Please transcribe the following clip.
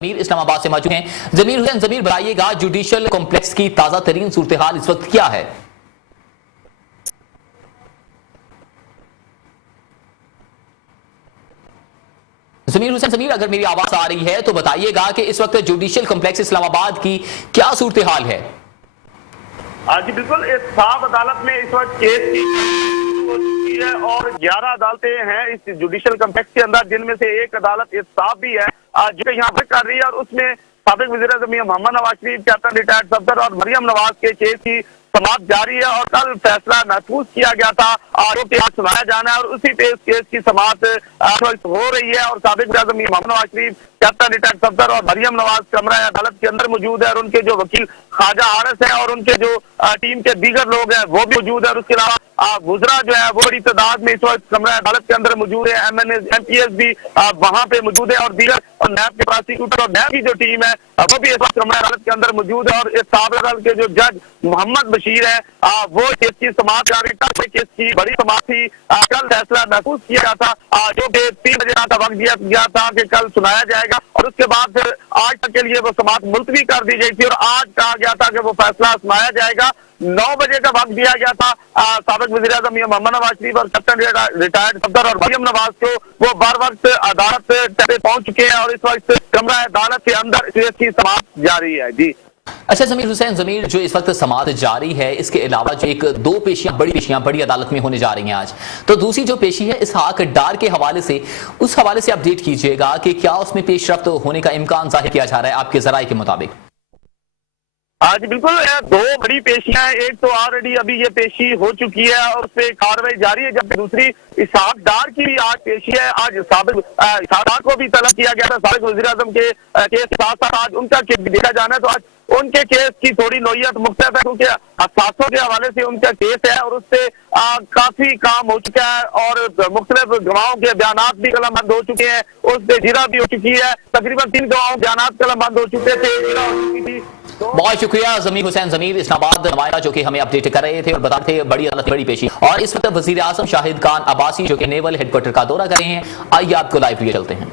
जमीर इस्लामाबाद से मौजूद हैं। जमीर हुसैन, जमीर बताइएगा जुडिशियल कॉम्प्लेक्स की ताजा तरीन सूरत हाल इस वक्त क्या है? जमीर हुसैन, जमीर अगर मेरी आवाज आ रही है तो बताइएगा कि इस वक्त जुडिशियल कॉम्प्लेक्स इस्लामाबाद की क्या सूरत हाल है? जी बिल्कुल, इस साफ अदालत में इस वक्त केस हो चुकी है और 11 अदालतें हैं इस जुडिशियल कॉम्प्लेक्स के अंदर, जिनमें से एक अदालत इस साफ भी है जो यहाँ पर कर रही है। और उसमें साबिक वज़ीर-ए-आज़म मियां कैप्टन रिटायर्ड सफदर और मरियम नवाज के केस की समाप्त जारी है और कल फैसला महफूज किया गया था जो कि आज सुनाया जाना है और उसी पे इस केस की समाप्त हो रही है। और साबिक वज़ीर-ए-आज़म मियां कैप्टन रिटायर्ड सफदर और मरियम नवाज कमरा अदालत के अंदर मौजूद है और उनके जो वकील ख्वाजा आरस है और उनके जो टीम के दीगर लोग हैं वो भी मौजूद है। और उसके अलावा वुज़रा जो है वो बड़ी तादाद में इस वक्त कमरा अदालत के अंदर मौजूद है। MPS भी वहां पे मौजूद है और दीगर और नैब के प्रोसिक्यूटर और नैब की जो टीम है वो भी इस वक्त कमरा अदालत के अंदर मौजूद है। और इस साबिक अदालत के जो जज मोहम्मद बशीर है वो केस की समाप्त केस की बड़ी समाप्त थी। कल फैसला महफूज किया गया था जो कि 3 बजे का वक्त दिया गया था कि कल सुनाया जाएगा और उसके बाद फिर आज तक के लिए वो समाप्त मुलतवी कर दी गई थी और आज कहा गया था कि वो फैसला सुनाया जाएगा। 9 बजे का वक्त दिया गया था साबिक वज़ीर-ए-आज़म मियां और कैप्टन रिटायर्ड सफदर और मरियम नवाज को। वो बर वक्त अदालत पे पहुंच चुके हैं और इस वक्त कमरा अदालत के अंदर केस की समाप्त जारी है। जी अच्छा जमीर हुसैन, जमीर जो इस वक्त समाअत जारी है, इसके अलावा जो दो पेशियां बड़ी अदालत में होने जा रही हैं आज, तो दूसरी जो पेशी है इसहाक डार के हवाले से, उस हवाले से अपडेट कीजिएगा कि क्या उसमें पेशरफ्त होने का इम्कान जाहिर किया जा रहा है आपके जराए के मुताबिक? आज बिल्कुल 2 बड़ी पेशियां हैं। एक तो ऑलरेडी अभी ये पेशी हो चुकी है और उस पर कार्रवाई जारी है, जबकि दूसरी इसहाक डार की भी आज पेशी है। आज साबिक इसहाक डार को भी तलब किया गया था साबिक वज़ीर-ए-आज़म के केस के साथ साथ आज उनका केस भी देखा जाना है। तो आज उनके केस की थोड़ी नोयत मुख्तलिफ है क्योंकि असासों के हवाले से उनका केस है और उससे काफी काम हो चुका है और मुख्तलिफ गवाहों के बयानात भी कलमबंद हो चुके हैं। उस पे जिरा भी हो चुकी है, तकरीबन 3 गवाहों के बयानात कलमबंद हो चुके थे, जिरा हो चुकी थी। बहुत शुक्रिया जमीर हुसैन, जमीर इस्लामाबाद नुमाइंदा जो कि हमें अपडेट कर रहे थे और बता रहे थे बड़ी अदालत बड़ी पेशी। और इस वक्त वज़ीर-ए-आज़म शाहिद खान अब्बासी जो कि नेवल हेडक्वार्टर का दौरा कर रहे हैं, आइए आपको लाइव लिए चलते हैं।